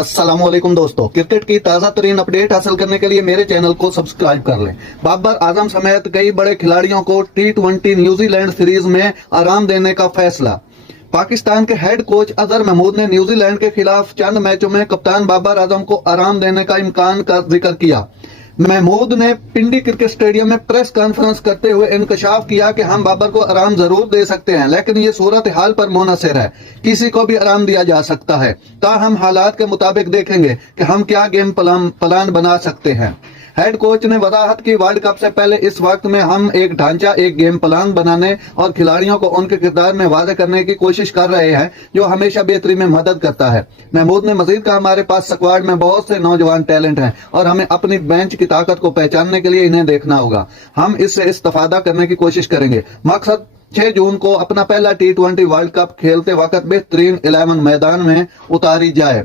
अस्सलाम वालेकुम दोस्तों, क्रिकेट की ताजा तरीन अपडेट हासिल करने के लिए मेरे चैनल को सब्सक्राइब कर लें। बाबर आजम समेत कई बड़े खिलाड़ियों को T20 न्यूजीलैंड सीरीज में आराम देने का फैसला। पाकिस्तान के हेड कोच अजहर महमूद ने न्यूजीलैंड के खिलाफ चंद मैचों में कप्तान बाबर आजम को आराम देने का इम्कान का जिक्र किया। महमूद ने पिंडी क्रिकेट स्टेडियम में प्रेस कॉन्फ्रेंस करते हुए इंकशाफ किया कि हम बाबर को आराम जरूर दे सकते हैं, लेकिन ये सूरत हाल पर मुनहसर है। किसी को भी आराम दिया जा सकता है। ताहम हालात के मुताबिक देखेंगे कि हम क्या गेम प्लान बना सकते हैं। हेड कोच ने वजाहत की, वर्ल्ड कप से पहले इस वक्त में हम एक ढांचा, एक गेम प्लान बनाने और खिलाड़ियों को उनके किरदार में वाज़ेह करने की कोशिश कर रहे हैं, जो हमेशा बेहतरी में मदद करता है। महमूद ने मजीद कहा, हमारे पास स्क्वाड में बहुत से नौजवान टैलेंट हैं और हमें अपनी बेंच की ताकत को पहचानने के लिए इन्हें देखना होगा। हम इससे इस्तेफादा करने की कोशिश करेंगे। मकसद 6 जून को अपना पहला T20 वर्ल्ड कप खेलते वक्त बेहतरीन 11 मैदान में उतारी जाए।